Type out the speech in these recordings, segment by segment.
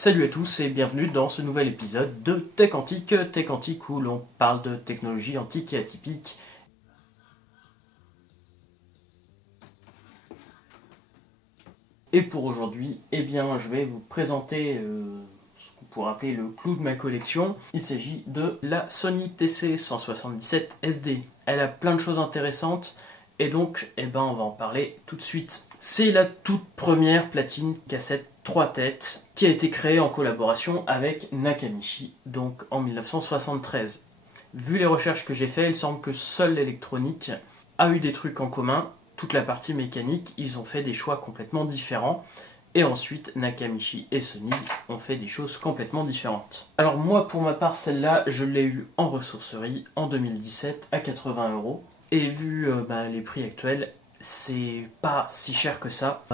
Salut à tous et bienvenue dans ce nouvel épisode de Tech Antique où l'on parle de technologie antique et atypique. Et pour aujourd'hui, je vais vous présenter ce qu'on pourrait appeler le clou de ma collection. Il s'agit de la Sony TC177SD. Elle a plein de choses intéressantes et donc on va en parler tout de suite. C'est la toute première platine cassette 3 têtes qui a été créée en collaboration avec Nakamichi, donc en 1973. Vu les recherches que j'ai faites, il semble que seule l'électronique a eu des trucs en commun. Toute la partie mécanique, ils ont fait des choix complètement différents. Et ensuite, Nakamichi et Sony ont fait des choses complètement différentes. Alors moi, pour ma part, celle-là, je l'ai eue en ressourcerie en 2017 à 80 €. Et vu les prix actuels, c'est pas si cher que ça.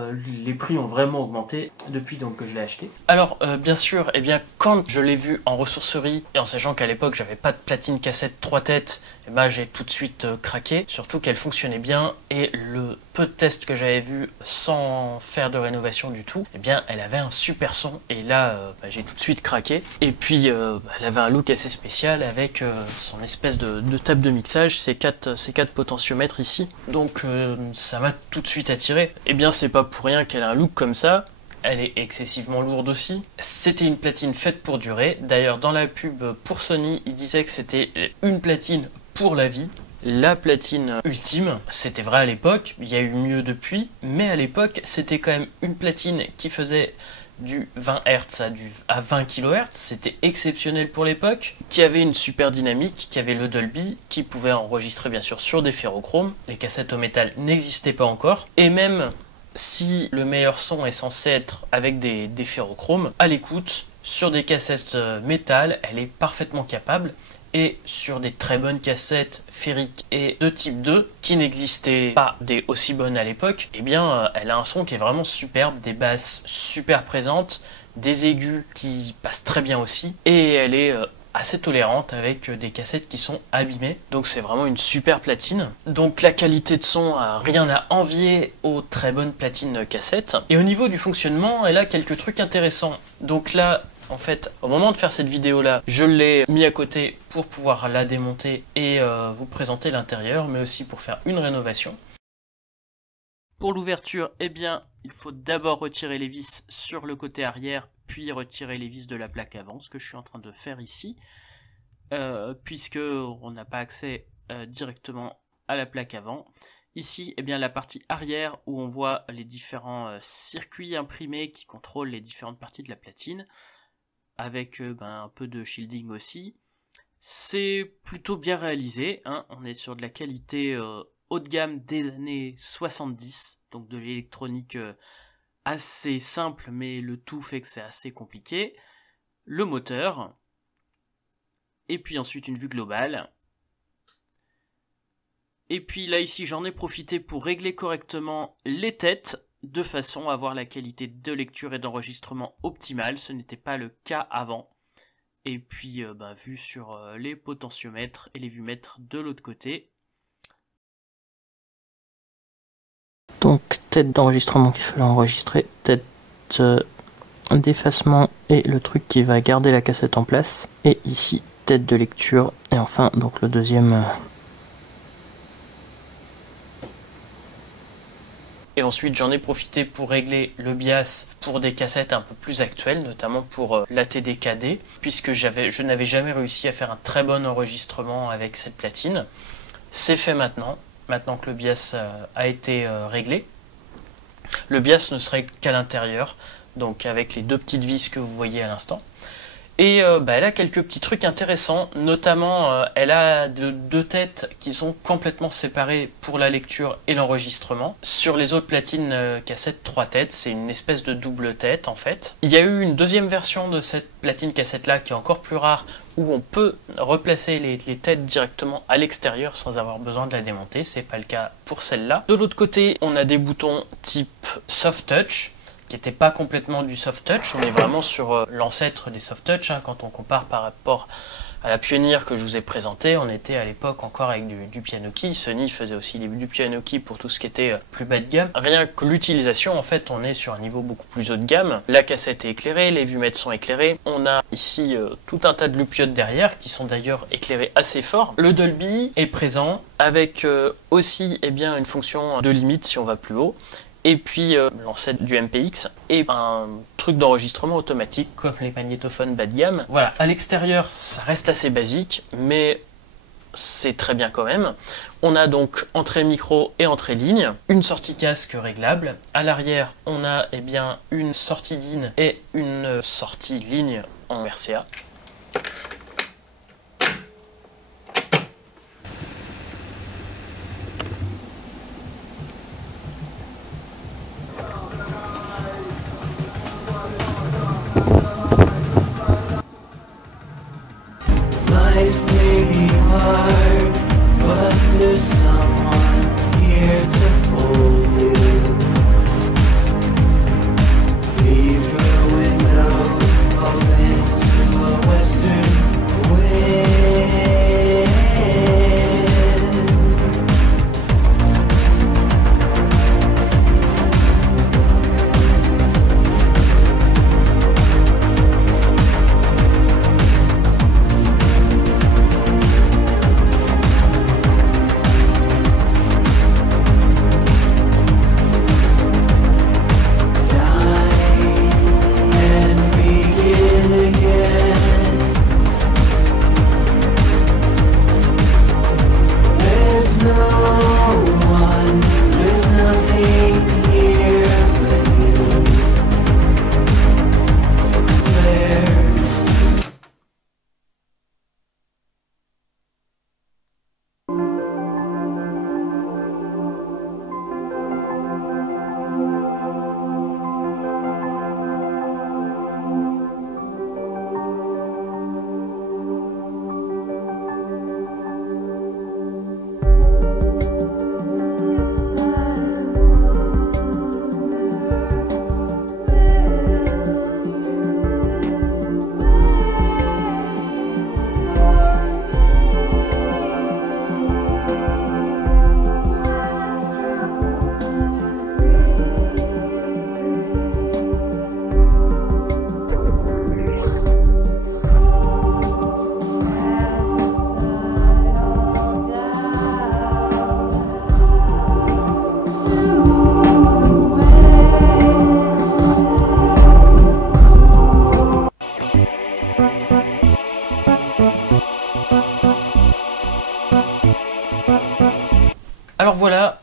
Les prix ont vraiment augmenté depuis donc que je l'ai acheté. Alors bien sûr, quand je l'ai vu en ressourcerie et en sachant qu'à l'époque j'avais pas de platine cassette 3 têtes, j'ai tout de suite craqué, surtout qu'elle fonctionnait bien et le peu de tests que j'avais vu sans faire de rénovation du tout, elle avait un super son et là j'ai tout de suite craqué. Et puis elle avait un look assez spécial avec son espèce de table de mixage, ces quatre potentiomètres ici, donc ça m'a tout de suite attiré. C'est pas pour rien qu'elle a un look comme ça. Elle est excessivement lourde aussi. C'était une platine faite pour durer. D'ailleurs, dans la pub pour Sony, il disait que c'était une platine pour la vie. La platine ultime, c'était vrai à l'époque, il y a eu mieux depuis, mais à l'époque, c'était quand même une platine qui faisait du 20 Hz à 20 kHz, c'était exceptionnel pour l'époque, qui avait une super dynamique, qui avait le Dolby, qui pouvait enregistrer bien sûr sur des ferrochromes, les cassettes au métal n'existaient pas encore, et même si le meilleur son est censé être avec des ferrochromes, à l'écoute, sur des cassettes métal, elle est parfaitement capable. Et sur des très bonnes cassettes ferriques et de type 2, qui n'existaient pas des aussi bonnes à l'époque, elle a un son qui est vraiment superbe, des basses super présentes, des aigus qui passent très bien aussi, et elle est assez tolérante avec des cassettes qui sont abîmées, donc c'est vraiment une super platine. Donc la qualité de son a rien à envier aux très bonnes platines cassettes. Et au niveau du fonctionnement, elle a quelques trucs intéressants. Donc là, en fait, au moment de faire cette vidéo-là, je l'ai mis à côté pour pouvoir la démonter et vous présenter l'intérieur, mais aussi pour faire une rénovation. Pour l'ouverture, il faut d'abord retirer les vis sur le côté arrière, puis retirer les vis de la plaque avant, ce que je suis en train de faire ici, puisque on n'a pas accès directement à la plaque avant. Ici, la partie arrière où on voit les différents circuits imprimés qui contrôlent les différentes parties de la platine, avec un peu de shielding aussi. C'est plutôt bien réalisé, hein. On est sur de la qualité haut de gamme des années 70, donc de l'électronique assez simple, mais le tout fait que c'est assez compliqué. Le moteur, et puis ensuite une vue globale. Et puis là ici j'en ai profité pour régler correctement les têtes, de façon à avoir la qualité de lecture et d'enregistrement optimale. Ce n'était pas le cas avant. Et puis vue sur les potentiomètres et les vuemètres de l'autre côté. Donc tête d'enregistrement qu'il fallait enregistrer, tête d'effacement et le truc qui va garder la cassette en place. Et ici tête de lecture et enfin donc le deuxième. Et ensuite j'en ai profité pour régler le BIAS pour des cassettes un peu plus actuelles, notamment pour la TDKD, puisque je n'avais jamais réussi à faire un très bon enregistrement avec cette platine. C'est fait maintenant que le BIAS a été réglé. Le BIAS ne serait qu'à l'intérieur, donc avec les deux petites vis que vous voyez à l'instant. Et elle a quelques petits trucs intéressants, notamment elle a deux têtes qui sont complètement séparées pour la lecture et l'enregistrement. Sur les autres platines cassette 3 têtes, c'est une espèce de double tête en fait. Il y a eu une deuxième version de cette platine cassette là qui est encore plus rare, où on peut replacer les têtes directement à l'extérieur sans avoir besoin de la démonter, c'est pas le cas pour celle-là. De l'autre côté, on a des boutons type soft touch, qui n'était pas complètement du soft touch, on est vraiment sur l'ancêtre des soft touch, hein, quand on compare par rapport à la Pioneer que je vous ai présenté, on était à l'époque encore avec du piano key. Sony faisait aussi du piano key pour tout ce qui était plus bas de gamme. Rien que l'utilisation, en fait, on est sur un niveau beaucoup plus haut de gamme. La cassette est éclairée, les vumètres sont éclairées. On a ici tout un tas de loupiottes derrière qui sont d'ailleurs éclairées assez fort. Le Dolby est présent avec aussi une fonction de limite si on va plus haut. Et puis l'ancêtre du MPX et un truc d'enregistrement automatique comme les magnétophones bas de gamme. Voilà, à l'extérieur ça reste assez basique mais c'est très bien quand même. On a donc entrée micro et entrée ligne, une sortie casque réglable. À l'arrière on a une sortie DIN et une sortie ligne en RCA. Alors voilà,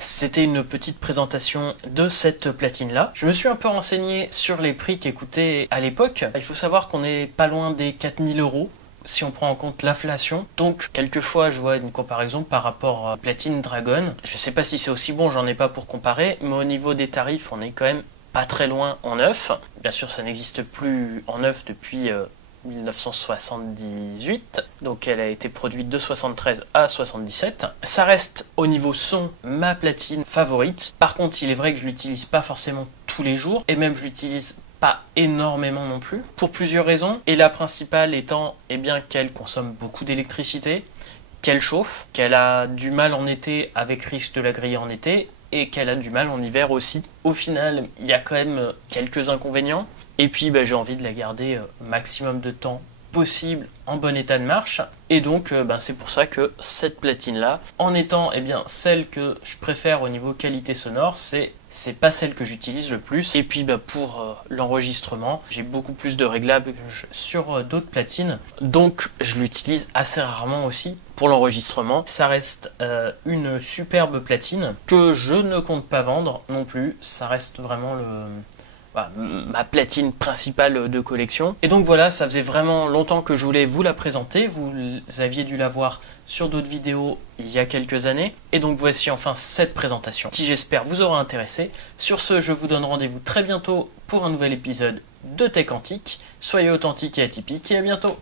c'était une petite présentation de cette platine-là. Je me suis un peu renseigné sur les prix qu'elle coûtait à l'époque. Il faut savoir qu'on est pas loin des 4000 € si on prend en compte l'inflation. Donc, quelquefois, je vois une comparaison par rapport à Platine Dragon. Je sais pas si c'est aussi bon, j'en ai pas pour comparer, mais au niveau des tarifs, on est quand même pas très loin en neuf. Bien sûr, ça n'existe plus en neuf depuis 1978, donc elle a été produite de 73 à 77. Ça reste au niveau son ma platine favorite. Par contre, il est vrai que je l'utilise pas forcément tous les jours, et même je l'utilise pas énormément non plus, pour plusieurs raisons, et la principale étant qu'elle consomme beaucoup d'électricité, qu'elle chauffe, qu'elle a du mal en été avec risque de la griller en été, et qu'elle a du mal en hiver aussi. Au final, il y a quand même quelques inconvénients. Et puis j'ai envie de la garder maximum de temps possible en bon état de marche. Et donc c'est pour ça que cette platine là, en étant celle que je préfère au niveau qualité sonore, c'est pas celle que j'utilise le plus. Et puis pour l'enregistrement, j'ai beaucoup plus de réglables sur d'autres platines, donc je l'utilise assez rarement aussi pour l'enregistrement. Ça reste une superbe platine que je ne compte pas vendre non plus. Ça reste vraiment ma platine principale de collection. Et donc voilà, ça faisait vraiment longtemps que je voulais vous la présenter. Vous aviez dû la voir sur d'autres vidéos il y a quelques années. Et donc voici enfin cette présentation qui, j'espère, vous aura intéressé. Sur ce, je vous donne rendez-vous très bientôt pour un nouvel épisode de Tech Antique. Soyez authentiques et atypiques et à bientôt.